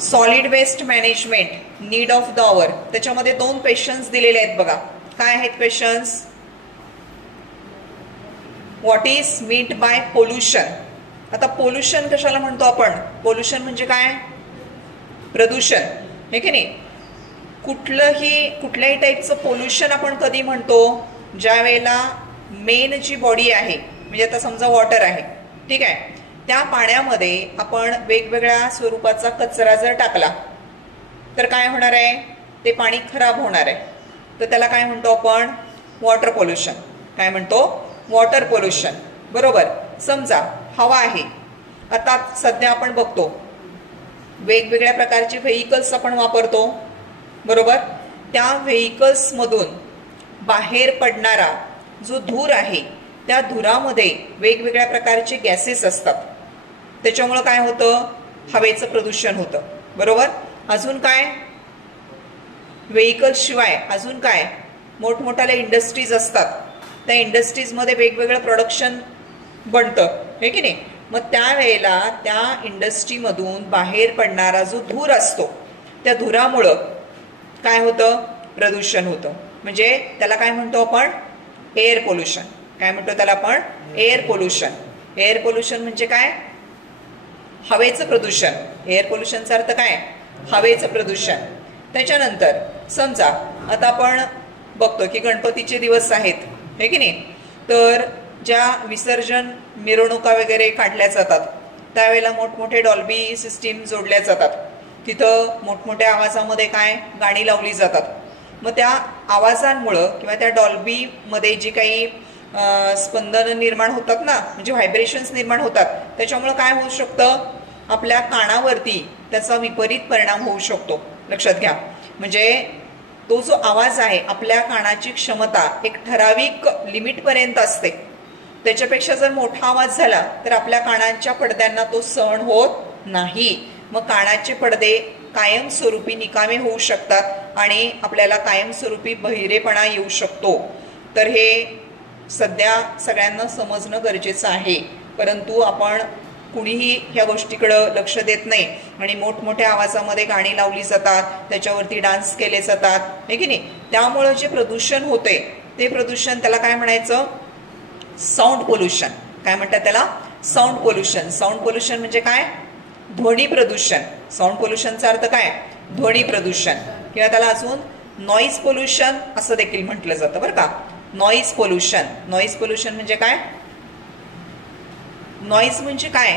Solid waste management need of the hour, त्याच्यामध्ये 2 questions दिलेले आहेत बघा. काय आहेत questions? What is meant by pollution. आता पोल्युशन कशाला म्हणतो आपण? पोल्युशन म्हणजे काय? प्रदूषण, हे की नाही. कुठल्याही टाईपचं पोल्युशन आपण कधी म्हणतो? ज्या वेळेला मेन जी बॉडी आहे, म्हणजे आता समजा वॉटर आहे, ठीक आहे, त्या पाण्यामध्ये आपण वेगवेगळ्या स्वरूपाचा कचरा जर टाकला तर काय होणार आहे? ते पाणी खराब होणार आहे. तर त्याला काय म्हणतो आपण? Water pollution. काय म्हणतो? Water pollution. बरोबर. समजा हवा आहे, आता सध्या आपण बघतो वेगवेगळ्या प्रकारचे व्हेइकल्स आपण वापरतो, बरोबर. त्या व्हेइकल्स मधून बाहेर पडणारा जो धूर आहे, त्या धुरामध्ये वेगवेगळ्या प्रकारचे गॅसेस असतात. त्याच्यामुळे काय होतं? हवेचं प्रदूषण होतं, बरोबर. अजून काय? व्हेइकल्स शिवाय अजून काय? मोठमोठ्या इंडस्ट्रीज असतात, त्या इंडस्ट्रीजमध्ये वेगवेगळं प्रोडक्शन बनतं, हे की नाही. मग त्यावेळेला त्या इंडस्ट्रीमधून बाहेर पडणारा जो धूर असतो, त्या धुरामुळं काय होतं? प्रदूषण होतं. म्हणजे त्याला काय म्हणतो आपण? Air pollution. काय म्हणतो त्याला आपण? Air pollution. एअर पोल्युशन म्हणजे काय? हवेचं प्रदूषण. एअर पोल्युशनचा अर्थ काय? हवेचं प्रदूषण. त्याच्यानंतर समजा आता आपण बघतो की गणपतीचे दिवस आहेत, हे की नाही. तर ज्या विसर्जन मिरवणुका वगैरे काढल्या जातात, त्यावेळेला मोठमोठे डॉल्बी सिस्टीम जोडल्या जातात. तिथं मोठमोठ्या आवाजामध्ये काय? गाणी लावली जातात. मग त्या आवाजांमुळं किंवा त्या डॉल्बीमध्ये जी काही स्पंदन निर्माण होतात ना, म्हणजे व्हायब्रेशन्स निर्माण होतात, त्याच्यामुळे काय होऊ शकतं? आपल्या कानावरती त्याचा विपरीत परिणाम होऊ शकतो. लक्षात घ्या. म्हणजे तो जो आवाज आहे, आपल्या कानाची क्षमता एक ठराविक लिमिट पर्यंत असते. त्याच्यापेक्षा जर मोठा आवाज झाला तर आपल्या कानाच्या पडद्यांना तो सहन होत नाही. मग कानाचे पडदे कायमस्वरूपी निकामी होऊ शकतात आणि आपल्याला कायमस्वरूपी बहिरेपणा येऊ शकतो. तर हे सध्या सगळ्यांना समजणं गरजेचं आहे. परंतु आपण कुणीही ह्या गोष्टीकडं लक्ष देत नाही आणि मोठमोठ्या आवाजामध्ये गाणी लावली जातात, त्याच्यावरती डान्स केले जातात, हे की नाही. त्यामुळे जे प्रदूषण होते ते प्रदूषण, त्याला काय म्हणायचं? Sound pollution. काय म्हणतात त्याला? Sound pollution. साऊंड पोल्युशन म्हणजे काय? ध्वनी प्रदूषण. साऊंड पोल्युशनचा अर्थ काय? ध्वनी प्रदूषण. किंवा त्याला अजून नॉईज पोल्युशन असं देखील म्हटलं जातं, बरं का. Noise pollution. नॉईज पोल्युशन म्हणजे काय? नॉईज म्हणजे काय?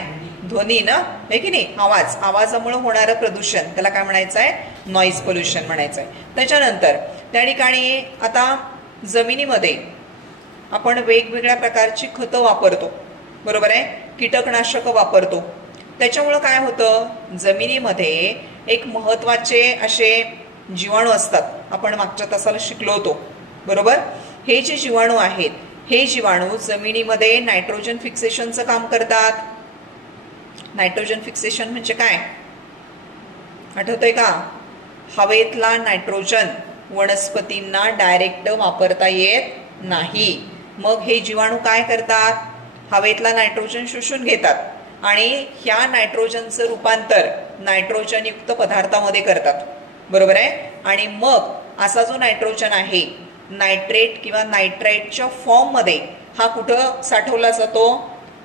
ध्वनी ना, हे की नाही. आवाज. आवाजामुळे होणारं प्रदूषण, त्याला काय म्हणायचं आहे? नॉईज पोल्युशन म्हणायचं आहे. त्याच्यानंतर त्या ठिकाणी आता जमिनीमध्ये आपण वेगवेगळ्या प्रकारची खतं वापरतो, बरोबर आहे. कीटकनाशकं वापरतो. त्याच्यामुळं काय होतं? जमिनीमध्ये एक महत्वाचे असे जीवाणू असतात. आपण मागच्या तासाला शिकलो होतो, बरोबर. हे जे जीवाणू आहेत, हे जीवाणू जमिनीमध्ये नायट्रोजन फिक्सेशनचं काम करतात. नायट्रोजन फिक्सेशन म्हणजे काय? आठवतंय का? हवेतला नायट्रोजन वनस्पतींना डायरेक्ट वापरता येत नाही. मग हे जीवाणू काय करतात? हवेतला नायट्रोजन शोषून घेतात आणि ह्या नायट्रोजनचं रूपांतर नायट्रोजनयुक्त पदार्थामध्ये करतात, बरोबर आहे. आणि मग असा जो नायट्रोजन आहे, नायट्रेट किंवा नायट्राइटच्या फॉर्ममध्ये हा कुठं साठवला जातो?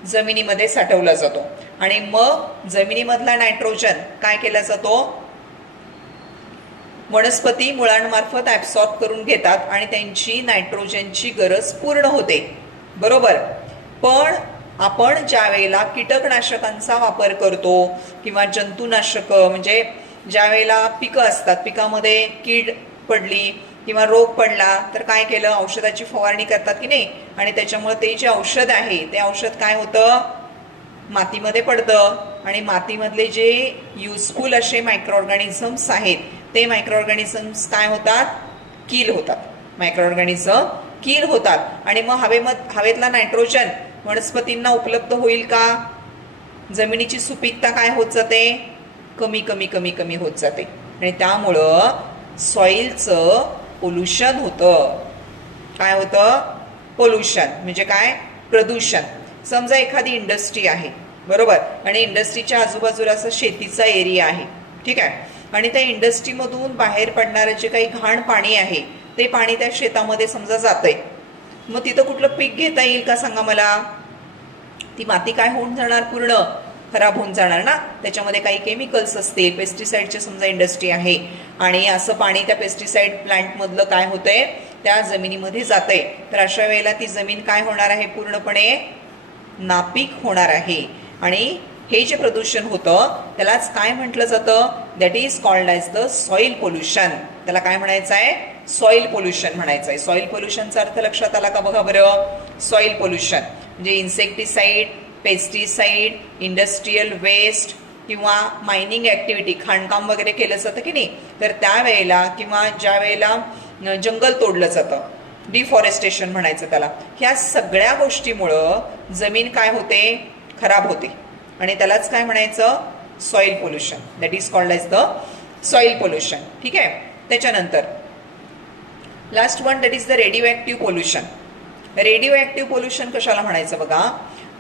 जमिनीमध्ये साठवला जातो. आणि मग जमिनीमधला नायट्रोजन काय केला जातो? वनस्पती मुळांमार्फत ऍब्सॉर्ब करून घेतात आणि त्यांची नायट्रोजनची गरज पूर्ण होते, बरोबर. पण आपण ज्या वेळेला कीटकनाशकांचा वापर करतो किंवा जंतुनाशक, म्हणजे ज्या वेळेला पिकं असतात, पिकामध्ये कीड पडली किंवा रोग पडला तर काय केलं? औषधाची फवारणी करतात की नाही. आणि त्याच्यामुळे ते जे औषध आहे, ते औषध काय होतं? मातीमध्ये पडतं आणि मातीमधले जे युजफुल असे मायक्रो ऑर्गॅनिझम्स आहेत, ते मायक्रो ऑर्गॅनिझम्स काय होतात? किल होतात. मायक्रो ऑर्गॅनिझम किल होतात. आणि मग हवेतला नायट्रोजन वनस्पतींना उपलब्ध होईल का? जमिनीची सुपीकता काय होत जाते? कमी कमी कमी कमी होत जाते. आणि त्यामुळं सॉइलचं पोल्युशन होतं. काय होतं? पोल्युशन म्हणजे काय? प्रदूषण. समजा एखादी इंडस्ट्री आहे, बरोबर, आणि इंडस्ट्रीच्या आजूबाजूला असं शेतीचा एरिया आहे, ठीक आहे. आणि त्या इंडस्ट्रीमधून बाहेर पडणारं जे काही घाण पाणी आहे ते पाणी त्या शेतामध्ये समजा जातंय, मग तिथं कुठलं पीक घेता येईल का सांगा मला? ती माती काय होऊन जाणार? पूर्ण खराब होऊन जाणार ना. त्याच्यामध्ये काही केमिकल्स असतील, पेस्टिसाइडची समजा इंडस्ट्री आहे आणि असं पाणी त्या पेस्टिसाइड प्लांट मधलं काय होतंय, त्या जमिनीमध्ये जातंय. तर अशा वेळेला ती जमीन काय होणार आहे? पूर्णपणे नापीक होणार आहे. आणि हे जे प्रदूषण होतं त्यालाच काय म्हटलं जातं? That is called as the soil pollution. त्याला काय म्हणायचं आहे? सॉइल पोल्युशन म्हणायचं आहे. सॉइल पोल्युशनचा अर्थ लक्षात आला का बघा बरं? सॉइल पोल्युशन म्हणजे इन्सेक्टिसाइड, पेस्टिसाइड, इंडस्ट्रीयल वेस्ट किंवा मायनिंग ऍक्टिव्हिटी, खाणकाम वगैरे केलं जातं की नाही, तर त्यावेळेला किंवा ज्या वेळेला जंगल तोडलं जातं, डिफॉरेस्टेशन म्हणायचं त्याला, ह्या सगळ्या गोष्टीमुळं जमीन काय होते? खराब होते. आणि त्यालाच काय म्हणायचं? Soil pollution. That is called as the soil pollution. ठीक आहे. त्याच्यानंतर last one that is the radio active pollution. Radio active pollution कशाला म्हणायचं बघा?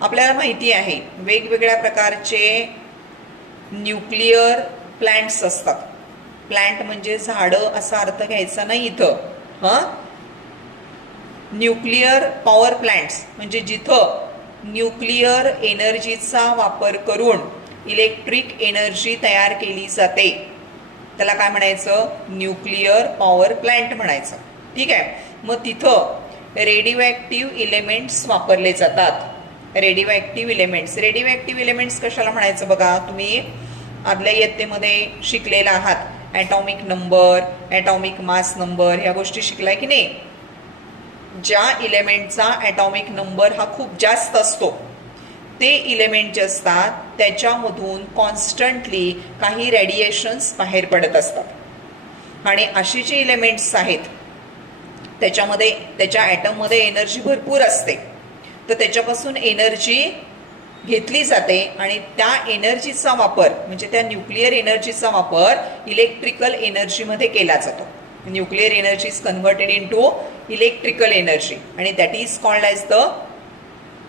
आपल्याला माहिती आहे वेगवेगळ्या प्रकारचे न्यूक्लिअर प्लांट्स असतात. प्लांट म्हणजे झाडं असा अर्थ घ्यायचा नाही इथं. न्यूक्लिअर पॉवर प्लांट्स म्हणजे जिथं न्यूक्लिअर एनर्जीचा वापर करून इलेक्ट्रिक एनर्जी तयार केली जाते, त्याला काय म्हणायचं? न्यूक्लिअर पॉवर प्लांट म्हणायचं. ठीक आहे. मग तिथं रेडिओ ऍक्टिव्ह इलेमेंट्स वापरले जातात. रेडिओ ऍक्टिव्ह इलेमेंट्स कशाला म्हणायचं बघा? तुम्ही आदल्या इयत्तेमध्ये शिकलेला आहात. Atomic number, atomic mass number ह्या गोष्टी शिकलाय की नाही? ज्या इलेमेंटचा ॲटॉमिक नंबर हा खूप जास्त असतो ते इलेमेंट जे असतात त्याच्यामधून कॉन्स्टंटली काही रेडिएशन्स बाहेर पडत असतात. आणि असे जे इलेमेंट्स आहेत त्याच्यामध्ये त्याच्या ॲटममध्ये एनर्जी भरपूर असते, तर त्याच्यापासून एनर्जी घेतली जाते आणि त्या एनर्जीचा वापर म्हणजे त्या न्यूक्लिअर एनर्जीचा वापर इलेक्ट्रिकल एनर्जीमध्ये केला जातो. Nuclear energy is converted into electrical energy आणि that is called as the,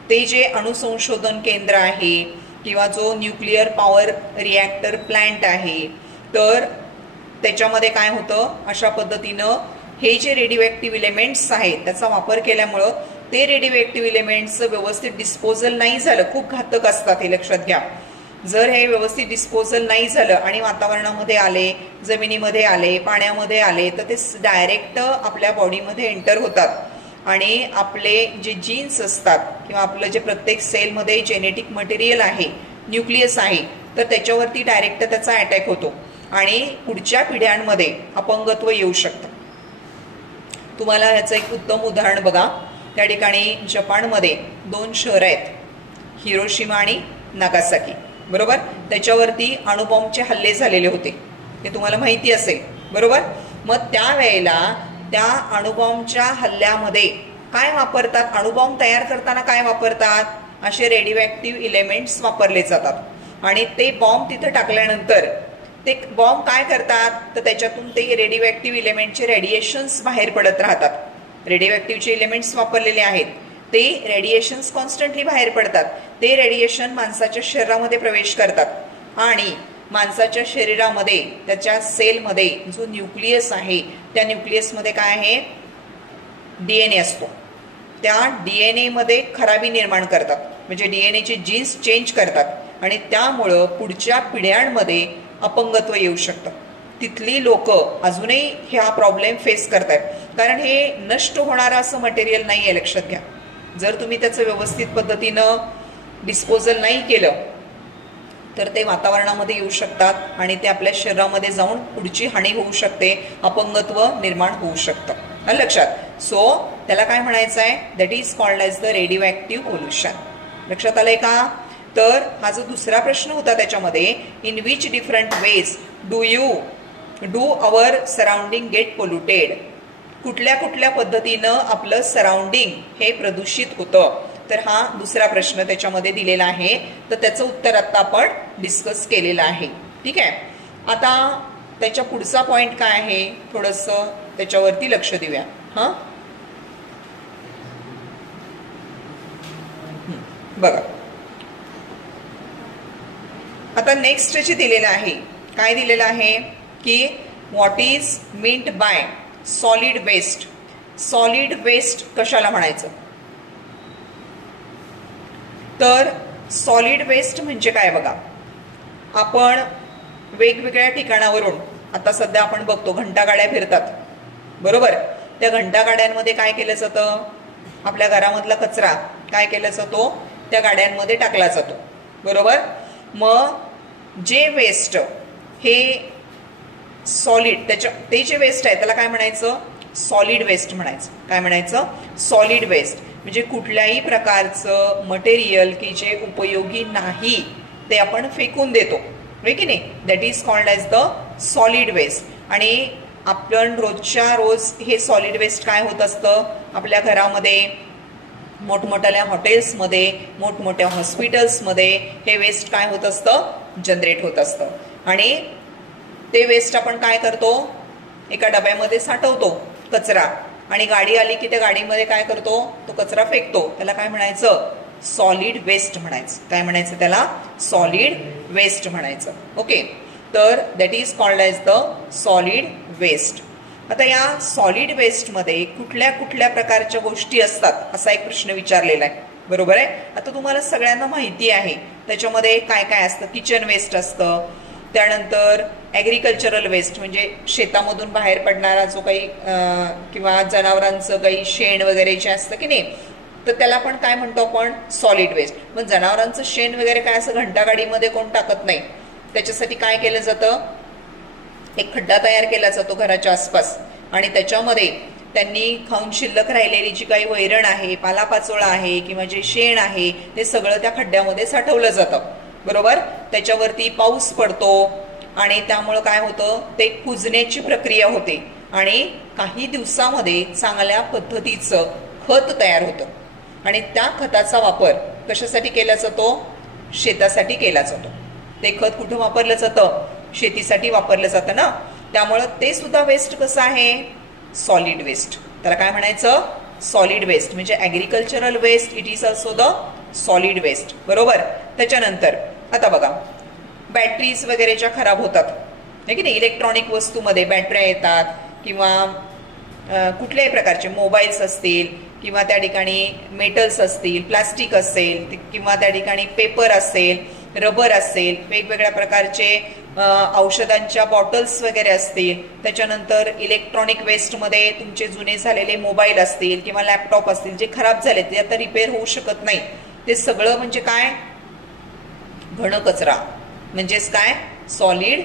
ते जे अणुसंशोधन केंद्र आहे किंवा जो न्यूक्लिअर पॉवर रिॲक्टर प्लांट आहे, तर त्याच्यामध्ये काय होतं? अशा पद्धतीनं हे जे रेडिओ ऍक्टिव्ह इलेमेंट्स आहेत त्याचा वापर केल्यामुळं ते रेडिओ ऍक्टिव्ह इलेमेंट्स व्यवस्थित डिस्पोजल नाही झालं. खूप घातक असतात हे लक्षात घ्या. जर हे व्यवस्थित डिस्पोजल नाही झालं आणि वातावरणामध्ये आले, जमिनीमध्ये आले, पाण्यामध्ये आले, तर ते डायरेक्ट आपल्या बॉडीमध्ये एंटर होतात आणि आपले जे जीन्स असतात किंवा आपलं जे प्रत्येक सेलमध्ये जेनेटिक मटेरियल आहे, न्यूक्लियस आहे, तर त्याच्यावरती डायरेक्ट त्याचा अटॅक होतो आणि पुढच्या पिढ्यांमध्ये अपंगत्व येऊ शकतं. तुम्हाला ह्याचं एक उत्तम उदाहरण बघा. त्या ठिकाणी जपानमध्ये 2 शहरं आहेत, हिरोशिमा आणि नागासाकी, बरोबर? त्याच्यावरती अणुबॉम्बचे हल्ले झालेले होते, ते तुम्हाला माहिती असेल, बरोबर? मग त्यावेळेला त्या अणुबॉम्बच्या हल्ल्यामध्ये काय वापरतात? अणुबॉम्ब तयार करताना काय वापरतात? असे रेडिओ ऍक्टिव्ह इलेमेंट्स वापरले जातात आणि ते बॉम्ब तिथं टाकल्यानंतर ते बॉम्ब काय करतात? तर त्याच्यातून ते रेडिओ ऍक्टिव्ह इलेमेंटचे रेडिएशन्स बाहेर पडत राहतात. रेडिओ ऍक्टिव्हचे इलेमेंट्स वापरलेले आहेत, ते रेडिएशन्स कॉन्स्टंटली बाहेर पडतात. ते रेडिएशन माणसाच्या शरीरामध्ये प्रवेश करतात आणि माणसाच्या शरीरामध्ये त्याच्या सेलमध्ये जो न्यूक्लियस आहे त्या न्यूक्लियसमध्ये काय आहे? DNA असतो. त्या DNA मध्ये खराबी निर्माण करतात, म्हणजे DNAचे जीन्स चेंज करतात आणि त्यामुळं पुढच्या पिढ्यांमध्ये अपंगत्व येऊ शकतं. तिथली लोक अजूनही हा प्रॉब्लेम फेस करतात, कारण हे नष्ट होणारं असं मटेरियल नाही आहे, लक्षात घ्या. जर तुम्ही त्याचं व्यवस्थित पद्धतीनं डिस्पोजल नाही केलं तर ते वातावरणामध्ये येऊ शकतात आणि ते आपल्या शरीरामध्ये जाऊन पुढची हानी होऊ शकते, अपंगत्व निर्माण होऊ शकतं. लक्षात. सो त्याला काय म्हणायचं आहे? That is called as the radio active pollution. लक्षात आलंय का? तर हा जो दुसरा प्रश्न होता त्याच्यामध्ये, in which different ways do our surrounding get polluted? कुठल्या कुठल्या पद्धतीनं आपलं सराउंडिंग हे प्रदूषित होतं? तर हा दुसरा प्रश्न त्याच्यामध्ये दिलेला आहे, तर त्याचं उत्तर आता आपण डिस्कस केलेलं आहे. ठीक आहे. आता त्याच्या पुढचा पॉइंट काय आहे थोडंसं त्याच्यावरती लक्ष देऊया. बघा आता नेक्स्ट जे दिलेलं आहे काय दिलेलं आहे की what is meant by solid waste. Solid waste कशाला म्हणायचं, तर सॉलिड वेस्ट म्हणजे काय बघा, आपण वेगवेगळ्या ठिकाणावरून आता सध्या आपण बघतो घंटागाड्या फिरतात बरोबर. त्या घंटागाड्यांमध्ये काय केलं जातं, आपल्या घरामधला कचरा काय केला जातो, त्या गाड्यांमध्ये टाकला जातो बरोबर. मग जे वेस्ट हे सॉलिड ते जे वेस्ट आहे त्याला काय म्हणायचं, सॉलिड वेस्ट म्हणायचं. काय म्हणायचं, सॉलिड वेस्ट. म्हणजे कुठल्याही प्रकारचं मटेरियल की जे उपयोगी नाही ते आपण फेकून देतो होय की नाही, that is called as the solid waste. आणि आपण रोजच्या रोज हे सॉलिड वेस्ट काय होत असतं, आपल्या घरामध्ये, मोठमोठ्या हॉटेल्समध्ये, मोठमोठ्या हॉस्पिटल्समध्ये हे वेस्ट काय होत असतं, जनरेट होत असतं. आणि ते वेस्ट आपण काय करतो, एका डब्यामध्ये साठवतो कचरा, आणि गाडी आली की त्या गाडीमध्ये काय करतो, तो कचरा फेकतो. त्याला काय म्हणायचं, सॉलिड वेस्ट म्हणायचं. काय म्हणायचं त्याला, सॉलिड वेस्ट म्हणायचं. ओके, तर that is called as the solid waste. आता या सॉलिड वेस्टमध्ये कुठल्या कुठल्या प्रकारच्या गोष्टी असतात असा एक प्रश्न विचारलेला आहे बरोबर आहे. आता तुम्हाला सगळ्यांना माहिती आहे त्याच्यामध्ये काय काय असतं. किचन वेस्ट असतं, त्यानंतर ॲग्रिकल्चरल वेस्ट म्हणजे शेतामधून बाहेर पडणारा जो काही किंवा जनावरांचं काही शेण वगैरे जे असतं की नाही, तर त्याला पण काय म्हणतो आपण, सॉलिड वेस्ट. मग जनावरांचं शेण वगैरे काय असं घंटागाडीमध्ये कोण टाकत नाही, त्याच्यासाठी काय केलं जातं, एक खड्डा तयार केला जातो घराच्या आसपास, आणि त्याच्यामध्ये त्यांनी खाऊन शिल्लक राहिलेली जी काही वैरण आहे, पालापाचोळा आहे किंवा जे शेण आहे ते सगळं त्या खड्ड्यामध्ये साठवलं जातं बरोबर. त्याच्यावरती पाऊस पडतो आणि त्यामुळं काय होतं, ते कुजण्याची प्रक्रिया होते आणि काही दिवसामध्ये चांगल्या पद्धतीचं खत तयार होतं. आणि त्या खताचा वापर कशासाठी केला जातो, शेतासाठी केला जातो. ते खत कुठं वापरलं जातं, शेतीसाठी वापरलं जातं ना. त्यामुळं ते सुद्धा वेस्ट कसं आहे, सॉलिड वेस्ट. त्याला काय म्हणायचं, सॉलिड वेस्ट. म्हणजे agricultural waste it is also the solid waste बरोबर. त्याच्यानंतर आता बघा, बॅटरीज वगैरे ज्या खराब होतात आहे की नाही, इलेक्ट्रॉनिक वस्तूमध्ये बॅटऱ्या येतात किंवा कुठल्याही प्रकारचे मोबाईल्स असतील किंवा त्या ठिकाणी मेटल्स असतील, प्लास्टिक असेल किंवा त्या ठिकाणी पेपर असेल, रबर असेल, वेगवेगळ्या प्रकारचे औषधांच्या बॉटल्स वगैरे असतील. त्याच्यानंतर इलेक्ट्रॉनिक वेस्टमध्ये तुमचे जुने झालेले मोबाईल असतील किंवा लॅपटॉप असतील जे खराब झाले ते आता रिपेअर होऊ शकत नाही, ते सगळं म्हणजे काय, घन कचरा. म्हणजेच काय, सॉलिड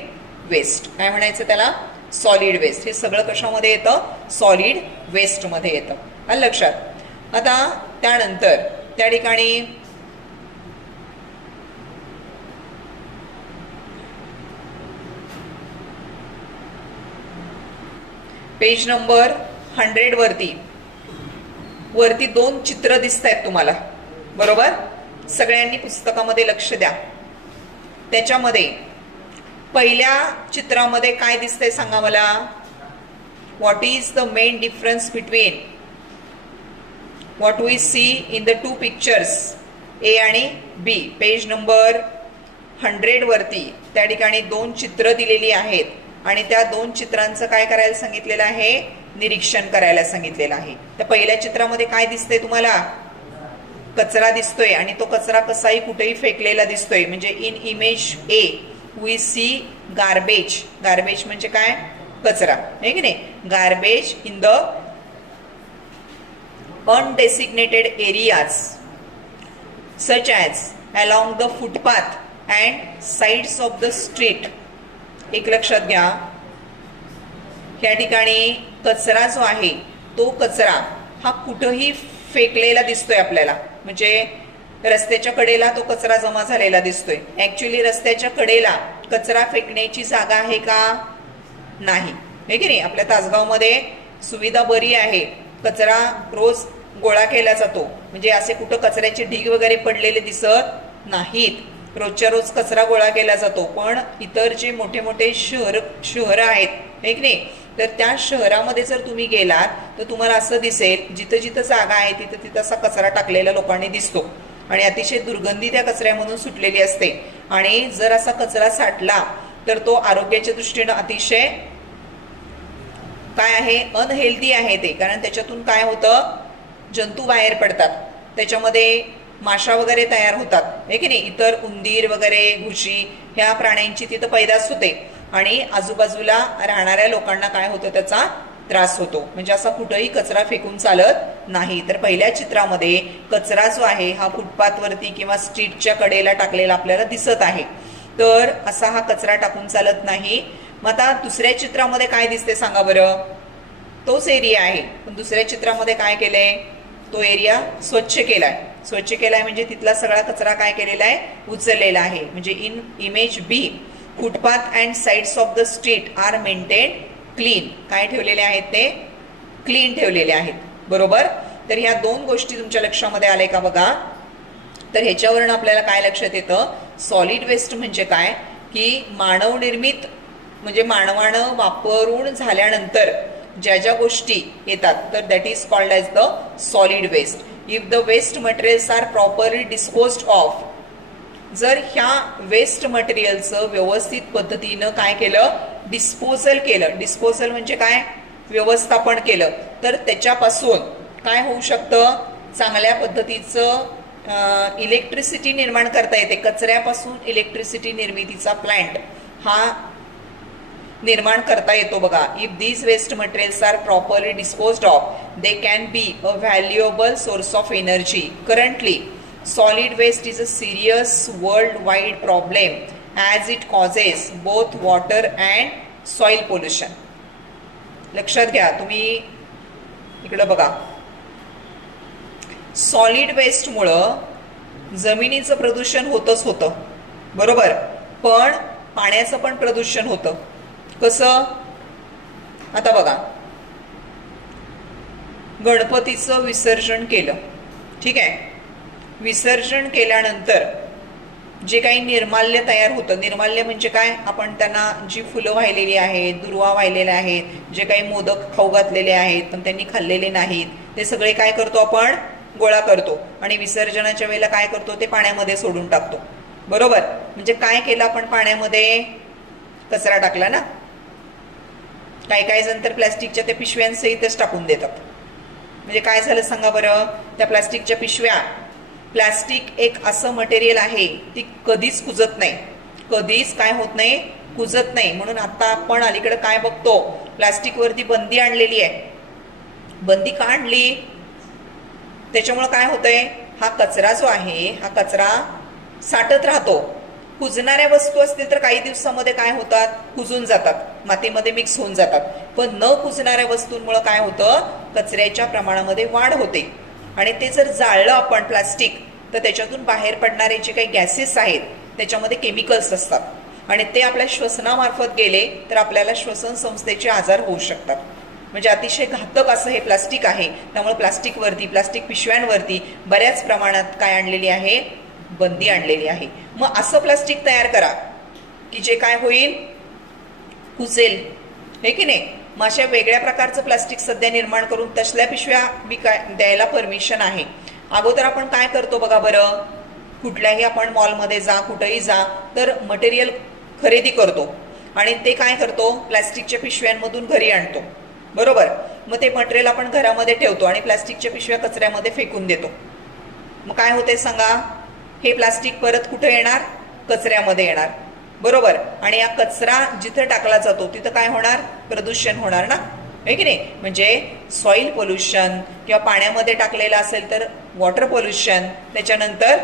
वेस्ट. काय म्हणायचं त्याला, सॉलिड वेस्ट. हे सगळं कशामध्ये येतं, सॉलिड वेस्टमध्ये येतं. आलं लक्षात. आता त्यानंतर त्या ठिकाणी पेज नंबर 100 वरती दोन चित्र दिसत आहेत तुम्हाला बरोबर. सगळ्यांनी पुस्तकामध्ये लक्ष द्या. त्याच्यामध्ये पहिल्या चित्रामध्ये काय दिसतंय सांगा मला, what is the main difference between what we see in the two pictures A आणि बी. पेज नंबर 100 वरती त्या ठिकाणी दोन चित्र दिलेली आहेत आणि त्या दोन चित्रांचं काय करायला सांगितलेलं आहे, निरीक्षण करायला सांगितलेलं आहे. तर पहिल्या चित्रामध्ये काय दिसतंय तुम्हाला, कचरा दिसतोय आणि तो कचरा कसाही कुठेही फेकलेला दिसतोय. म्हणजे in image A we see garbage. Garbage म्हणजे काय, कचरा आहे की नाही. Garbage in the undesignated areas such as along the footpath and sides of the street. एक लक्षात घ्या, या ठिकाणी कचरा जो आहे तो कचरा हा कुठंही फेकलेला दिसतोय आपल्याला. म्हणजे रस्त्याच्या कडेला तो कचरा जमा झालेला दिसतोय. ऍक्च्युली रस्त्याच्या कडेला कचरा फेकण्याची जागा आहे का, नाही आहे की नाही. आपल्या तासगावमध्ये सुविधा बरी आहे, कचरा रोज गोळा केला जातो. म्हणजे असे कुठं कचऱ्याचे ढीग वगैरे पडलेले दिसत नाहीत. रोजच्या रोज कचरा गोळा केला जातो. पण इतर जे मोठे मोठे शहर आहेत आहे की नाही, तर त्या शहरामध्ये जर तुम्ही गेलात तर तुम्हाला असं दिसेल जिथं जिथं जागा आहे तिथं तिथं असा कचरा टाकलेला लोकांनी दिसतो आणि अतिशय दुर्गंधी त्या कचऱ्यामधून सुटलेली असते. आणि जर असा कचरा साठला तर तो आरोग्याच्या दृष्टीनं अतिशय काय आहे, अनहेल्दी आहे ते. कारण त्याच्यातून काय होतं, जंतू बाहेर पडतात, त्याच्यामध्ये माशा वगैरे तयार होतात, आहे की नाही. इतर उंदीर वगैरे, घुशी ह्या प्राण्यांची तिथं पैदास होते आणि आजूबाजूला राहणाऱ्या लोकांना काय होतं, त्याचा त्रास होतो. म्हणजे असा कुठेही कचरा फेकून चालत नाही. तर पहिल्या चित्रामध्ये कचरा जो आहे हा फुटपाथवरती किंवा स्ट्रीटच्या कडेला टाकलेला आपल्याला दिसत आहे. तर असा हा कचरा टाकून चालत नाही. मग आता दुसऱ्या चित्रामध्ये काय दिसते सांगा बरं. तोच एरिया आहे, पण दुसऱ्या चित्रामध्ये काय केलंय, तो एरिया स्वच्छ केलाय. स्वच्छ केलाय म्हणजे तिथला सगळा कचरा काय केलेला आहे, उचललेला आहे. म्हणजे in image be footpath and sides of the street are maintain clean. काय ठेवलेले आहेत, ते क्लीन ठेवलेले आहेत. बरोबर. तर ह्या दोन गोष्टी तुमच्या लक्षामध्ये आल्या का बघा. तर ह्याच्यावरून आपल्याला काय लक्षात येतं, सॉलिड वेस्ट म्हणजे काय, की मानवनिर्मित म्हणजे मानवानं वापरून झाल्यानंतर ज्या ज्या गोष्टी येतात, तर that is called as the solid waste. If the waste materials are properly disposed of, जर ह्या वेस्ट मटेरियलचं व्यवस्थित पद्धतीनं काय केलं, डिस्पोजल केलं. डिस्पोजल म्हणजे काय, व्यवस्थापन केलं, तर त्याच्यापासून काय होऊ शकतं, चांगल्या पद्धतीचं इलेक्ट्रिसिटी निर्माण करता येते. कचऱ्यापासून इलेक्ट्रिसिटी निर्मितीचा प्लांट हा निर्माण करता येतो बघा. If these waste materials are properly disposed of, they can be a valuable source of energy. Currently solid waste is a serious worldwide problem as it causes both water and soil pollution. लक्षात घ्या तुम्ही, इकडे बघा. Solid waste मुळे जमिनीचं प्रदूषण होतच होतं, बरोबर, पण पाण्याचं पण प्रदूषण होतं. कसं, आता बघा, गणपतीचं विसर्जन केलं, ठीक आहे. विसर्जन केल्यानंतर जे काही निर्माल्य तयार होतं, निर्माल्य म्हणजे काय, आपण त्यांना जी फुलं वाहिलेली आहेत, दुर्वा वाहिलेल्या आहेत, जे काही मोदक खाऊ घातलेले आहेत पण त्यांनी खाल्लेले नाहीत, ते सगळे काय करतो आपण, गोळा करतो आणि विसर्जनाच्या वेळेला काय करतो, ते पाण्यामध्ये सोडून टाकतो. बरोबर. म्हणजे काय केलं आपण, पाण्यामध्ये कचरा टाकला ना. काही काही जण तर प्लॅस्टिकच्या त्या पिशव्यांसहितच टाकून देतात. म्हणजे काय झालं सांगा बरं, त्या प्लॅस्टिकच्या पिशव्या, प्लास्टिक एक असं मटेरियल आहे, ती कधीच कुजत नाही, कधीच काय होत नाही, कुजत नाही. म्हणून आता आपण अलीकडे काय बघतो, प्लास्टिकवरती बंदी आणलेली आहे. बंदी का आणली, त्याच्यामुळे काय होतंय, हा कचरा जो आहे हा कचरा साठत राहतो. कुजणाऱ्या वस्तू असतील तर काही दिवसामध्ये काय होतात, कुजून जातात, मातीमध्ये मिक्स होऊन जातात. पण न कुजणाऱ्या वस्तूंमुळे काय होतं, कचऱ्याच्या प्रमाणामध्ये वाढ होते. आणि ते जर जाळलं आपण प्लास्टिक, तर त्याच्यातून बाहेर पडणारे जे काही गॅसेस आहेत त्याच्यामध्ये केमिकल्स असतात आणि ते आपल्या श्वसनामार्फत गेले तर आपल्याला श्वसन संस्थेचे आजार होऊ शकतात. म्हणजे अतिशय घातक असं हे प्लास्टिक आहे. त्यामुळे प्लास्टिकवरती, प्लास्टिक पिशव्यांवरती बऱ्याच प्रमाणात काय आणलेली आहे, बंदी आणलेली आहे. मग असं प्लास्टिक तयार करा की जे काय होईल, कुजेल, हे की नाही. मग अशा वेगळ्या प्रकारचं प्लास्टिक सध्या निर्माण करून तसल्या पिशव्या द्यायला परमिशन आहे. अगोदर आपण काय करतो बघा बरं, कुठल्याही आपण मॉलमध्ये जा, कुठेही जा, तर मटेरियल खरेदी करतो आणि ते काय करतो, प्लास्टिकच्या पिशव्यांमधून घरी आणतो, बरोबर. मग ते मटेरियल आपण घरामध्ये ठेवतो आणि प्लास्टिकच्या पिशव्या कचऱ्यामध्ये फेकून देतो. मग काय होते सांगा, हे प्लास्टिक परत कुठे येणार, कचऱ्यामध्ये येणार, बरोबर. आणि हा कचरा जिथे टाकला जातो तिथं काय होणार, प्रदूषण होणार ना, आहे की नाही. म्हणजे सॉइल पोल्युशन, किंवा पाण्यामध्ये टाकलेला असेल तर वॉटर पोल्युशन, त्याच्यानंतर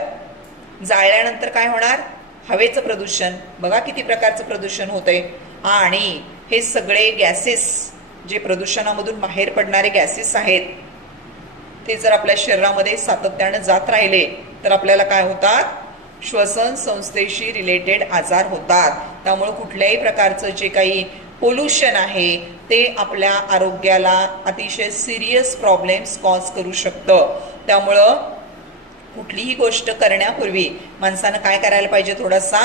जाळल्यानंतर काय होणार, हवेचं प्रदूषण. बघा किती प्रकारचं प्रदूषण होतंय. आणि हे सगळे गॅसेस, जे प्रदूषणामधून बाहेर पडणारे गॅसेस आहेत, ते जर आपल्या शरीरामध्ये सातत्याने जात राहिले तर आपल्याला काय होतात, श्वसन संस्थेशी रिलेटेड आजार होतात. त्यामुळे कुठल्याही प्रकारचं जे काही पोल्युशन आहे ते आपल्या आरोग्याला अतिशय सिरियस प्रॉब्लेम्स कॉज करू शकतं. त्यामुळं कुठलीही गोष्ट करण्यापूर्वी माणसानं काय करायला पाहिजे, थोडासा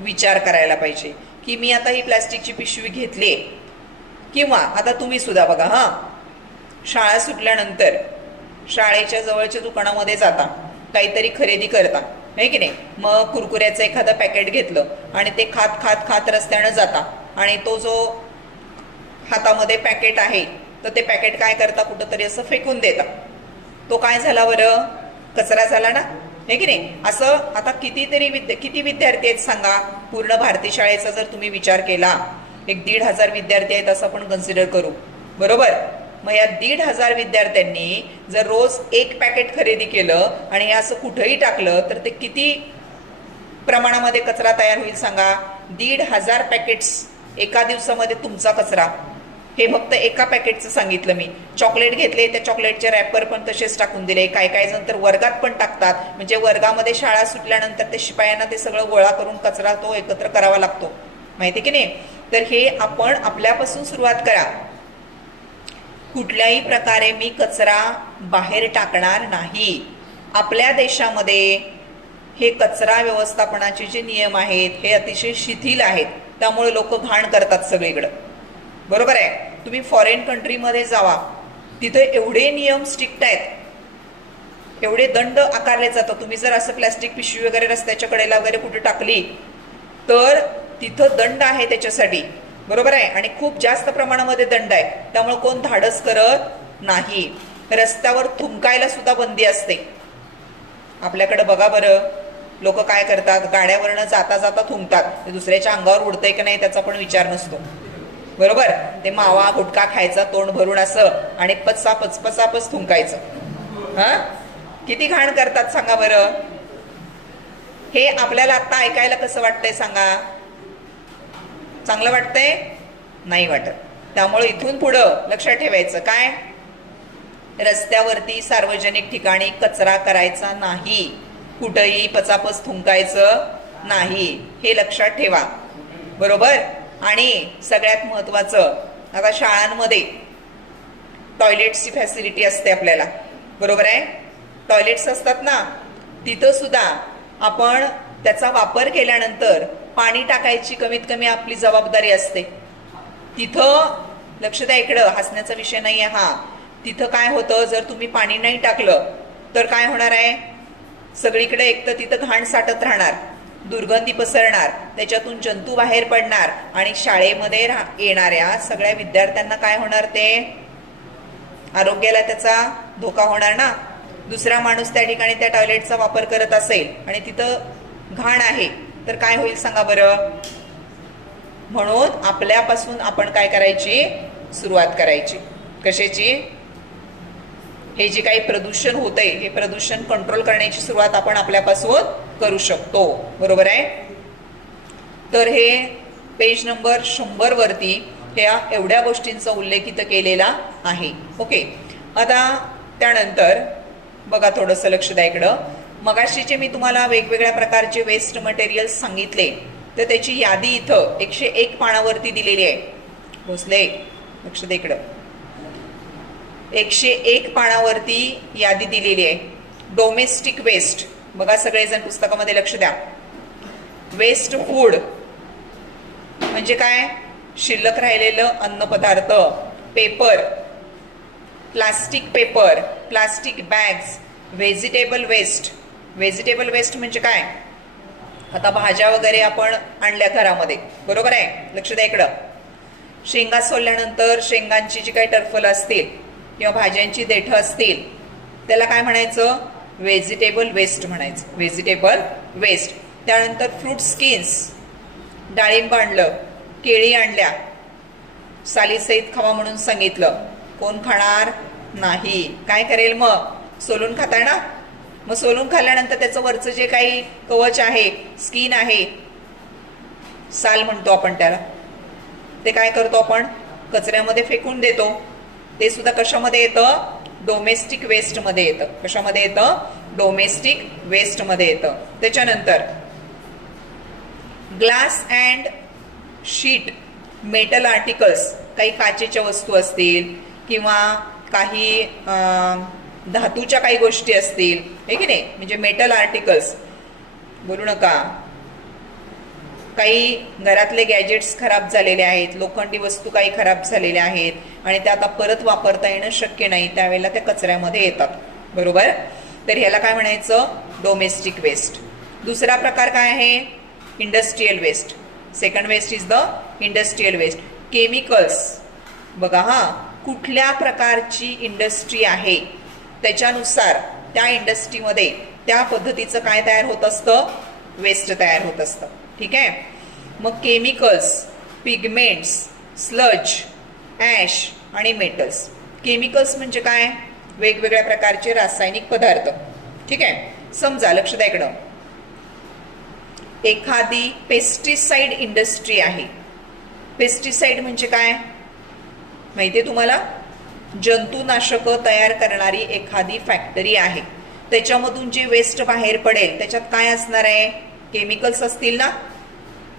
विचार करायला पाहिजे की मी आता ही प्लॅस्टिकची पिशवी घेतली, किंवा आता तुम्ही सुद्धा बघा, शाळा सुटल्यानंतर शाळेच्या जवळच्या दुकानामध्ये जाता, काहीतरी खरेदी करता, आहे की नाही. मग कुरकुऱ्याचं एखादं पॅकेट घेतलं आणि ते खात खात खात रस्त्यानं जाता आणि तो जो हातामध्ये पॅकेट आहे तर ते पॅकेट काय करता, कुठंतरी असं फेकून देता. तो काय झाला बरं, कचरा झाला ना, आहे की नाही. असं आता किती विद्यार्थी आहेत सांगा, पूर्ण भारतीय शाळेचा जर तुम्ही विचार केला 1,500 विद्यार्थी आहेत असं आपण कन्सिडर करू, बरोबर. मग या 1,500 विद्यार्थ्यांनी जर रोज एक पॅकेट खरेदी केलं आणि हे असं कुठंही टाकलं तर ते किती प्रमाणामध्ये कचरा तयार होईल सांगा. 1,500 पॅकेट्स एका दिवसामध्ये तुमचा कचरा. हे फक्त एका पॅकेटचं सांगितलं मी. चॉकलेट घेतले, त्या चॉकलेटचे रॅपर पण तसेच टाकून दिले. काही जण तर वर्गात पण टाकतात, म्हणजे वर्गामध्ये शाळा सुटल्यानंतर ते शिपायांना ते सगळं गोळा करून कचरा तो एकत्र करावा लागतो, माहिती की नाही. तर हे आपण आपल्यापासून सुरुवात करा. कुठल्याही प्रकारे मी कचरा बाहेर टाकणार नाही. आपल्या देशामध्ये हे कचरा व्यवस्थापनाचे जे नियम आहेत हे अतिशय शिथिल आहेत, त्यामुळे लोक घाण करतात सगळीकडे, बरोबर आहे. तुम्ही फॉरेन कंट्रीमध्ये जावा, तिथे एवढे नियम स्ट्रिक्ट आहेत, एवढे दंड आकारले जातात. तुम्ही जर असं प्लॅस्टिक पिशवी वगैरे रस्त्याच्या कडेला वगैरे कुठे टाकली तर तिथं दंड आहे त्याच्यासाठी, बरोबर आहे. आणि खूप जास्त प्रमाणामध्ये दंड आहे, त्यामुळे कोण धाडस करत नाही. रस्त्यावर थुंकायला सुद्धा बंदी असते. आपल्याकडे बघा बरं, लोक काय करतात, गाड्यावरनं जाता जाता थुंकतात. ते दुसऱ्याच्या अंगावर उडतंय की नाही त्याचा पण विचार नसतो, बरोबर. ते मावा गुटखा खायचा तोंड भरून असं आणि पचापच थुंकायचं. हा, किती घाण करतात सांगा बरं. हे आपल्याला आता ऐकायला कसं वाटतंय सांगा, चांगलं वाटतंय? नाही वाटत. त्यामुळे इथून पुढं लक्षात ठेवायचं काय, रस्त्यावरती सार्वजनिक ठिकाणी कचरा करायचा नाही, कुठंही पचापच थुंकायचं नाही, हे लक्षात ठेवा, बरोबर. आणि सगळ्यात महत्वाचं, आता शाळांमध्ये टॉयलेट्सची फॅसिलिटी असते आपल्याला, बरोबर आहे. टॉयलेट्स असतात ना, तिथं सुद्धा आपण त्याचा वापर केल्यानंतर पाणी टाकायची कमीत कमी आपली जबाबदारी असते. तिथं लक्ष द्या, इकडं हसण्याचा विषय नाही आहे हा. तिथं काय होतं, जर तुम्ही पाणी नाही टाकलं तर काय होणार आहे, सगळीकडे एक तर तिथं घाण साठत राहणार, दुर्गंधी पसरणार, त्याच्यातून जंतू बाहेर पडणार आणि शाळेमध्ये येणाऱ्या सगळ्या विद्यार्थ्यांना काय होणार, ते आरोग्याला त्याचा धोका होणार ना. दुसरा माणूस त्या ठिकाणी त्या टॉयलेटचा वापर करत असेल आणि तिथं घाण आहे तर काय होईल सांगा बरं. म्हणून आपल्यापासून आपण काय करायची, सुरुवात करायची. कशाची, हे जे काही प्रदूषण होतंय हे प्रदूषण कंट्रोल करण्याची सुरुवात आपण आपल्यापासून करू शकतो, बरोबर आहे. तर हे पेज नंबर 100 वरती ह्या एवढ्या गोष्टींचा उल्लेख इथं केलेला आहे. ओके, आता त्यानंतर बघा थोडंसं लक्ष द्या इकडं. मगाशीचे मी तुम्हाला वेगवेगळ्या प्रकारचे वेस्ट मटेरियल्स सांगितले, तर त्याची यादी इथं 101 पानावरती दिलेली आहे. भोसले लक्ष दे इकडं, 101 पानावरती यादी दिलेली आहे. डोमेस्टिक वेस्ट बघा, सगळेजण पुस्तकामध्ये लक्ष द्या. वेस्ट फूड म्हणजे काय, शिल्लक राहिलेलं अन्नपदार्थ. Paper, plastic paper, plastic bags. Vegetable waste, vegetable waste म्हणजे काय, आता भाज्या वगैरे आपण आणल्या घरामध्ये, बरोबर आहे. लक्ष द्या इकडं, शेंगा सोलल्यानंतर शेंगांची जी काही टरफलं असतील किंवा भाज्यांची देठं असतील त्याला काय म्हणायचं, व्हेजिटेबल वेस्ट म्हणायचं, व्हेजिटेबल वेस्ट. त्यानंतर फ्रूट स्किन्स, डाळिंब आणलं, केळी आणल्या, सालीसहित खावा म्हणून सांगितलं, कोण खाणार नाही. काय करेल मग, सोलून खाताय ना, मग सोलून खाल्ल्यानंतर त्याचं वरचं जे काही कवच आहे, स्किन आहे, साल म्हणतो आपण त्याला, ते काय करतो आपण कचऱ्यामध्ये फेकून देतो. ते सुद्धा कशामध्ये येतं, डोमेस्टिक वेस्ट मध्ये येतं. कशामध्ये येतं, डोमेस्टिक वेस्ट मध्ये येतं. त्याच्यानंतर glass and sheet metal articles, काही काचेच्या वस्तू असतील किंवा काही धातूच्या काही गोष्टी असतील, हे की नाही, म्हणजे मेटल आर्टिकल्स बोलू नका. काही घरातले गॅजेट्स खराब झालेले आहेत, लोखंडी वस्तू काही खराब झालेल्या आहेत आणि त्या आता परत वापरता येणं शक्य नाही, त्यावेळेला त्या कचऱ्यामध्ये येतात, बरोबर. तर ह्याला काय म्हणायचं, डोमेस्टिक वेस्ट. दुसरा प्रकार काय आहे? Industrial waste. Second waste is the industrial waste. Chemicals बघा हा, कुठल्या प्रकारची इंडस्ट्री आहे त्याच्यानुसार त्या इंडस्ट्रीमध्ये त्या पद्धतीचं काय तयार होत असतं? वेस्ट तयार होत असतं. ठीक आहे. मग केमिकल्स, पिगमेंट्स, स्लज, ॲश आणि मेटल्स. केमिकल्स म्हणजे काय? वेगवेगळ्या प्रकारचे रासायनिक पदार्थ. ठीक आहे. समजा, लक्ष द्या इकडं, एखादी पेस्टिसाइड इंडस्ट्री आहे. पेस्टिसाइड म्हणजे काय माहितीये तुम्हाला? जंतुनाशकं तयार करणारी एखादी फॅक्टरी आहे. त्याच्यामधून जे वेस्ट बाहेर पडेल त्याच्यात काय असणार आहे? केमिकल्स असतील ना,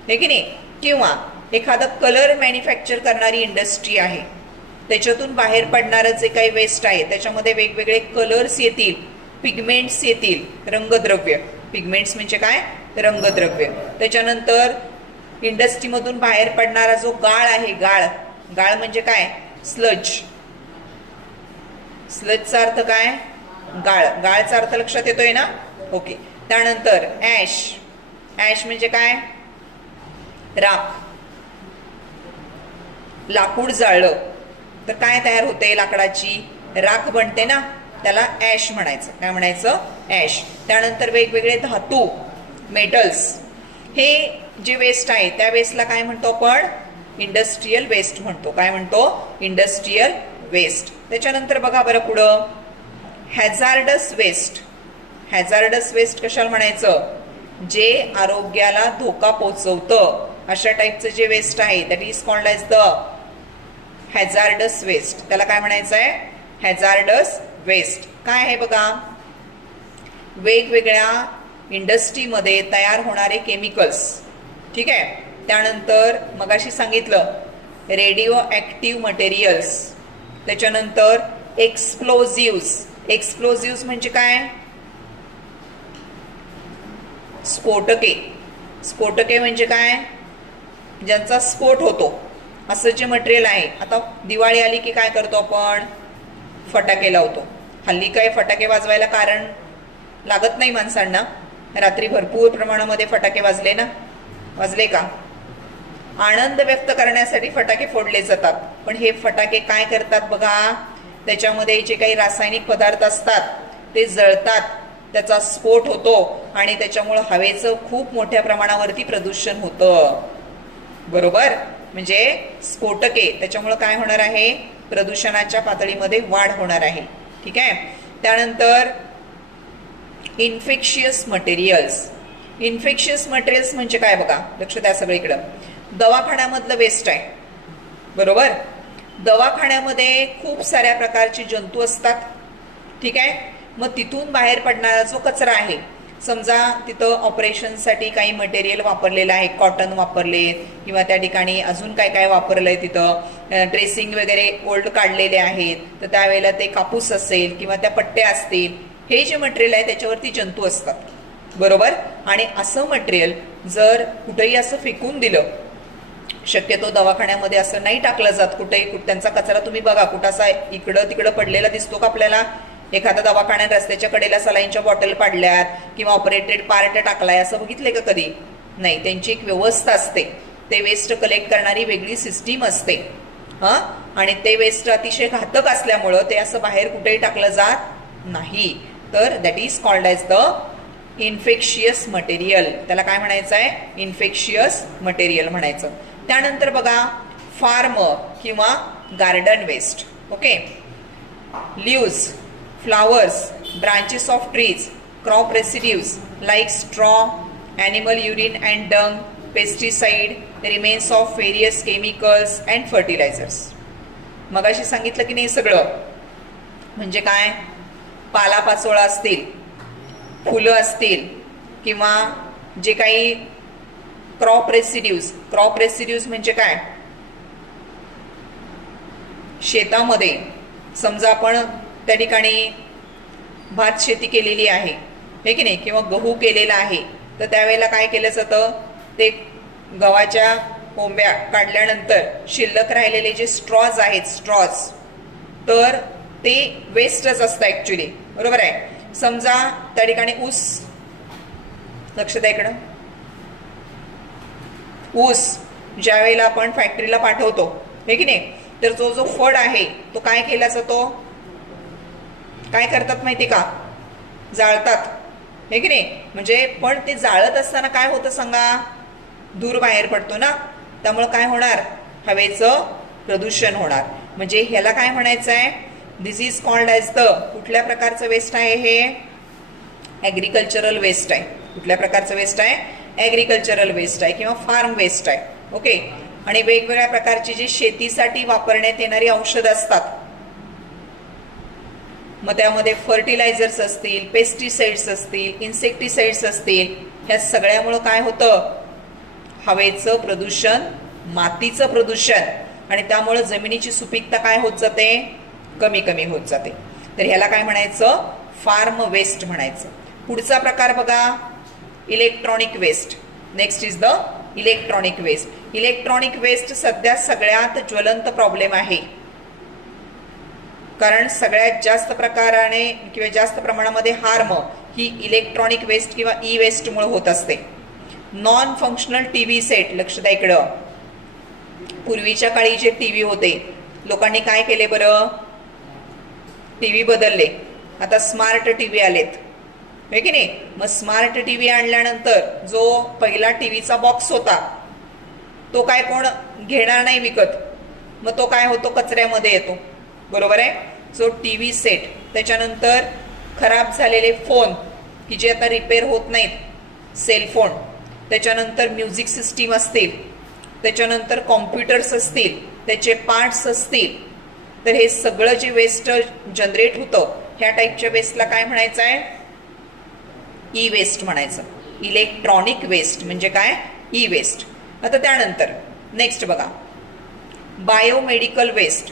हे की नाही? किंवा एखादं कलर मॅन्युफॅक्चर करणारी इंडस्ट्री आहे, त्याच्यातून बाहेर पडणारं जे काही वेस्ट आहे त्याच्यामध्ये वेगवेगळे कलर्स येतील, पिगमेंट्स येतील, रंगद्रव्य. पिगमेंट्स म्हणजे काय? रंगद्रव्य. त्याच्यानंतर इंडस्ट्रीमधून बाहेर पडणारा जो गाळ आहे, गाळ. गाळ म्हणजे काय? स्लज. स्लजचा अर्थ काय? गाळ. गाळचा अर्थ लक्षात येतोय ना? ओके. त्यानंतर ॲश. ॲश म्हणजे काय? राख. लाकूड जाळलं तर काय तयार होते? लाकडाची राख बनते ना, त्याला ॲश म्हणायचं. काय म्हणायचं? ॲश. त्यानंतर वेगवेगळे धातू, मेटल्स. हे जे वेस्ट आहे त्या वेस्टला काय म्हणतो आपण? इंडस्ट्रियल वेस्ट म्हणतो. काय म्हणतो? Industrial waste. त्याच्यानंतर बघा बरं पुढं, हॅझार्डस वेस्ट. हॅझार्डस वेस्ट कशाला म्हणायचं? जे आरोग्याला धोका पोहोचवतं अशा टाईपचं जे वेस्ट आहे that is called as the hazardous waste. त्याला काय म्हणायचं आहे? Hazardous waste. काय आहे बघा, वेगवेगळ्या इंडस्ट्रीमध्ये तयार होणारे केमिकल्स. ठीक आहे. त्यानंतर मगाशी सांगितलं रेडिओ ऍक्टिव्ह मटेरियल्स. त्याच्यानंतर एक्सप्लोजिव्स. एक्सप्लोजिव्स म्हणजे काय? स्फोटके. स्फोटके म्हणजे काय? ज्यांचा स्फोट होतो असं जे मटेरियल आहे. आता दिवाळी आली की काय करतो आपण? फटाके लावतो. हल्ली काय फटाके वाजवायला कारण लागत नाही माणसांना. रात्री भरपूर प्रमाणामध्ये फटाके वाजले ना, वाजले का? आनंद व्यक्त करण्यासाठी फटाके फोडले जातात. पण हे फटाके काय करतात बघा, त्याच्यामध्ये जे काही रासायनिक पदार्थ असतात ते जळतात, त्याचा स्फोट होतो आणि त्याच्यामुळे हवेचं खूप मोठ्या प्रमाणावरती प्रदूषण होतं. बरोबर? म्हणजे स्फोटके, त्याच्यामुळे काय होणार आहे? प्रदूषणाच्या पातळीमध्ये वाढ होणार आहे. ठीक आहे. त्यानंतर इन्फेक्शियस मटेरियल्स. इन्फेक्शियस मटेरियल्स म्हणजे काय बघा, लक्ष द्या सगळीकडं. दवाखान्यामधलं वेस्ट आहे. बरोबर? दवाखान्यामध्ये खूप साऱ्या प्रकारचे जंतू असतात. ठीक आहे. मग तिथून बाहेर पडणारा जो कचरा आहे, समजा तिथं ऑपरेशनसाठी काही मटेरियल वापरलेलं आहे, कॉटन वापरले किंवा त्या ठिकाणी अजून काय काय वापरलंय, तिथं ड्रेसिंग वगैरे ओल्ड काढलेले आहेत, तर त्यावेळेला ते कापूस असेल किंवा त्या पट्ट्या असतील, हे जे मटेरियल आहे त्याच्यावरती जंतू असतात. बरोबर? आणि असं मटेरियल जर कुठेही असं फेकून दिलं, शक्यतो दवाखान्यामध्ये असं नाही टाकलं जात कुठेही. त्यांचा कचरा तुम्ही बघा कुठं असा इकडं तिकडं पडलेला दिसतो का आपल्याला? एखादा दवाखान्यात रस्त्याच्या कडेला सलाईनच्या बॉटल पाडल्यात किंवा ऑपरेटेड पार्ट टाकलाय असं बघितलंय का कधी? नाही. त्यांची एक व्यवस्था असते. ते वेस्ट कलेक्ट करणारी वेगळी सिस्टीम असते. आणि ते वेस्ट अतिशय घातक असल्यामुळं ते असं बाहेर कुठेही टाकलं जात नाही. तर that is called as the infectious material. त्याला काय म्हणायचं आहे? इन्फेक्शियस मटेरियल म्हणायचं. त्यानंतर बघा फार्म किंवा garden waste. Okay. Leaves, flowers, branches of trees, crop residues like straw, animal urine and dung, pesticide, the remains of various chemicals and fertilizers. मगाशी सांगितलं की नाही सगळं? म्हणजे काय? पालापाचोळा असतील, फुलं असतील किंवा जे काही क्रॉप रेसिड्यूज. क्रॉप रेसिड्यूज म्हणजे काय? शेतामध्ये समजा आपण त्या ठिकाणी भात शेती केलेली आहे, हे की नाही, किंवा गहू केलेला आहे, तर त्यावेळेला काय केलं जातं? ते गव्हाच्या कोंब्या काढल्यानंतर शिल्लक राहिलेले जे स्ट्रॉज आहेत, स्ट्रॉज, तर ते वेस्टच असतं ऍक्च्युली. बरोबर आहे? समजा त्या ठिकाणी ऊस लक्ष द्या इकडं. ऊस ज्या वेळेला आपण फॅक्टरीला पाठवतो हे की नाही, तर तो जो फळ आहे तो काय केला जातो, काय करतात माहिती का, जाळतात हे की नाही. म्हणजे पण ते जाळत असताना काय होतं सांगा, धूर बाहेर पडतो ना, त्यामुळे काय होणार, हवेचं प्रदूषण होणार. म्हणजे ह्याला काय म्हणायचं आहे, दिस इज कॉल्ड ॲज द, कुठल्या प्रकारचं वेस्ट आहे हे, ॲग्रिकल्चरल वेस्ट आहे. कुठल्या प्रकारचं वेस्ट आहे, ॲग्रिकल्चरल वेस्ट आहे किंवा फार्म वेस्ट आहे. ओके. आणि वेगवेगळ्या प्रकारची जी शेतीसाठी वापरण्यात येणारी औषधं असतात, मग त्यामध्ये फर्टिलायझर्स असतील, पेस्टिसाइड्स असतील, इन्सेक्टिसाइड्स असतील, ह्या सगळ्यामुळं काय होतं, हवेचं प्रदूषण, मातीचं प्रदूषण, आणि त्यामुळं जमिनीची सुपीकता काय होत जाते, कमी कमी होत जाते. तर ह्याला काय म्हणायचं, फार्म वेस्ट म्हणायचं. पुढचा प्रकार बघा, electronic waste. Next is the electronic waste. Electronic waste सध्या सगळ्यात ज्वलंत प्रॉब्लेम आहे, कारण सगळ्यात जास्त प्रकाराने किंवा जास्त प्रमाणामध्ये हार्म ही इलेक्ट्रॉनिक वेस्ट किंवा ई वेस्ट मुळे होत असते. नॉन फंक्शनल टीव्ही सेट, लक्ष द्या इकडं. पूर्वीच्या काळी जे टीव्ही होते, लोकांनी काय केले बरं, टीव्ही बदलले, आता स्मार्ट टीव्ही आलेत हे की नाही. मग स्मार्ट टीव्ही आणल्यानंतर जो पहिला टीव्हीचा बॉक्स होता तो काय कोण घेणार नाही विकत, मग तो काय होतो, कचऱ्यामध्ये येतो, बरोबर आहे. सो टीव्ही सेट, त्याच्यानंतर खराब झालेले फोन की जे आता रिपेअर होत नाहीत, सेलफोन, त्याच्यानंतर म्युझिक सिस्टीम असतील, त्याच्यानंतर कॉम्प्युटर्स असतील, त्याचे पार्ट्स असतील, तर हे सगळं जे वेस्ट जनरेट होतं ह्या टाईपच्या वेस्टला काय म्हणायचं आहे, ई वेस्ट म्हणायचं. इलेक्ट्रॉनिक वेस्ट म्हणजे काय, ई वेस्ट. आता त्यानंतर नेक्स्ट बघा, बायोमेडिकल वेस्ट.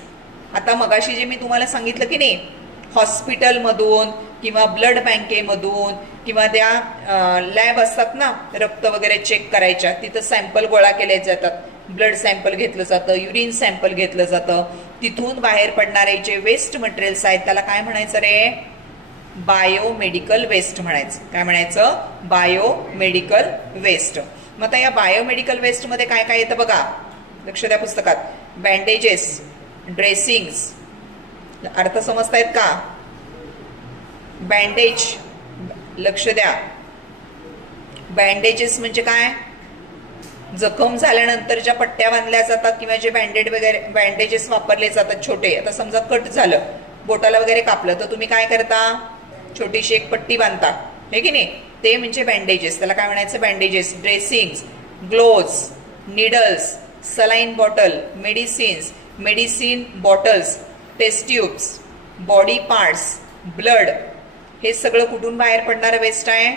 आता मगाशी जे मी तुम्हाला सांगितलं की नाही, हॉस्पिटलमधून किंवा ब्लड बँकेमधून किंवा त्या लॅब असतात ना, रक्त वगैरे चेक करायच्या, तिथं सॅम्पल गोळा केले जातात, ब्लड सॅम्पल घेतलं जातं, युरिन सॅम्पल घेतलं जातं, तिथून बाहेर पडणारे जे वेस्ट मटेरियल्स आहेत त्याला काय म्हणायचं रे, बायोमेडिकल वेस्ट म्हणायचं. काय म्हणायचं, बायोमेडिकल वेस्ट. मग आता या बायोमेडिकल वेस्ट मध्ये काय काय येतं बघा, लक्ष द्या पुस्तकात. बँडेजेस, ड्रेसिंग्स, अर्थ समजतायत का, बँडेज, लक्ष द्या. बँडेजेस म्हणजे काय, जखम झाल्यानंतर ज्या पट्ट्या बांधल्या जातात किंवा जे बँडेड वगैरे बँडेजेस वापरले जातात छोटे. आता समजा कट झालं, बोटाला वगैरे कापलं, तर तुम्ही काय करता, छोटीशी एक पट्टी बांधता हे की नाही, ते म्हणजे बँडेजेस. त्याला काय म्हणायचं, bandages. Dressings, gloves, needles, saline bottle, medicines, medicine bottles, test tubes, body parts, blood, हे सगळं कुठून बाहेर पडणारं वेस्ट आहे,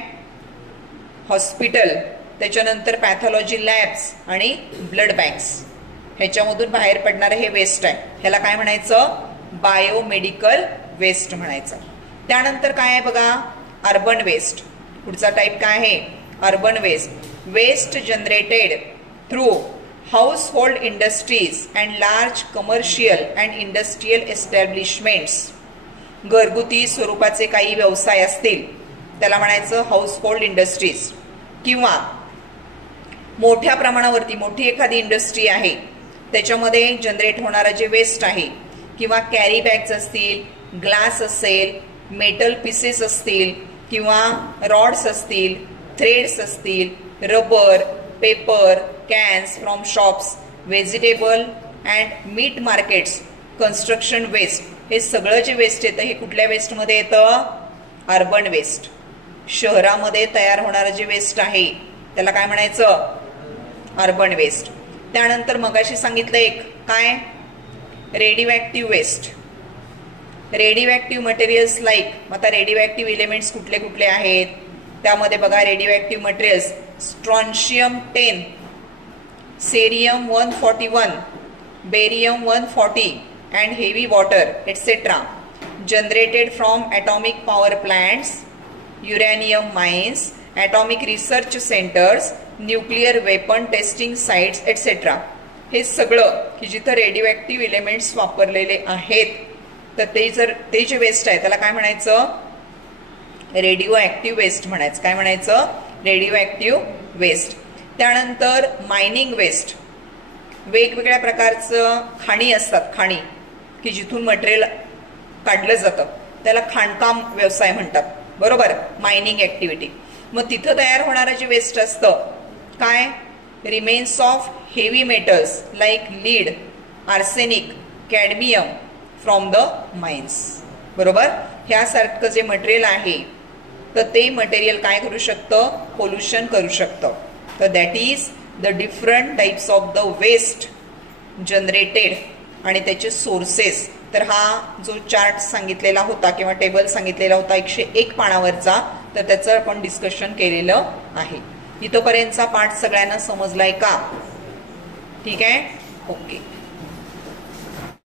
हॉस्पिटल, त्याच्यानंतर पॅथॉलॉजी लॅब्स आणि ब्लड बँक्स, ह्याच्यामधून बाहेर पडणारं हे वेस्ट आहे. ह्याला काय म्हणायचं, बायोमेडिकल वेस्ट म्हणायचं. त्यानंतर काय आहे बघा, अर्बन वेस्ट. पुढचा टाईप काय आहे, urban waste. Waste generated through household industries and large commercial and industrial establishments. घरगुती स्वरूपाचे काही व्यवसाय असतील त्याला म्हणायचं हाऊसहोल्ड इंडस्ट्रीज, किंवा मोठ्या प्रमाणावरती मोठी एखादी इंडस्ट्री आहे त्याच्यामध्ये जनरेट होणारा जे वेस्ट आहे, किंवा कॅरी बॅग्स असतील, ग्लास असेल, मेटल पीसेस असतील, किंवा रॉड्स असतील, थ्रेड्स असतील, rubber, paper, cans from shops, vegetable and meat markets, construction waste, हे सगळं जे वेस्ट येतं हे कुठल्या वेस्टमध्ये येतं, अर्बन वेस्ट. शहरामध्ये तयार होणारं जे वेस्ट आहे त्याला काय म्हणायचं, अर्बन वेस्ट. त्यानंतर मगाशी सांगितलं एक काय, radio waste. Radio materials like, आता रेडिओ एलिमेंट्स कुठले कुठले आहेत त्यामध्ये बघा, radio materials strontium 10, cerium 141, barium 140 and heavy water etcetera, generated from atomic power plants, uranium mines, atomic research centres, nuclear weapon testing sites etcetera. हे सगळं की जिथं रेडिओ एलिमेंट्स वापरलेले आहेत, तर ते जे वेस्ट आहे त्याला काय म्हणायचं, रेडिओ ॲक्टिव्ह वेस्ट म्हणायचं. काय म्हणायचं, रेडिओ ऍक्टिव्ह वेस्ट. त्यानंतर मायनिंग वेस्ट, वेगवेगळ्या प्रकारचं खाणी असतात, खाणी की जिथून मटेरियल काढलं जातं त्याला खाणकाम व्यवसाय म्हणतात, बरोबर, मायनिंग ऍक्टिव्हिटी. मग तिथं तयार होणारं जे वेस्ट असतं काय, remains of heavy metals like lead, arsenic, cadmium from the mines, बरोबर. ह्यासारखं जे मटेरियल आहे तर ते मटेरियल काय करू शकतं, पोल्युशन करू शकतं. तर that is the different types of the waste generated आणि त्याचे सोर्सेस. तर हा जो चार्ट सांगितलेला होता किंवा टेबल सांगितलेला होता 101 पानावरचा, तर त्याचं आपण डिस्कशन केलेलं आहे. इथपर्यंतचा पाठ सगळ्यांना समजलाय का? ठीक आहे, ओके.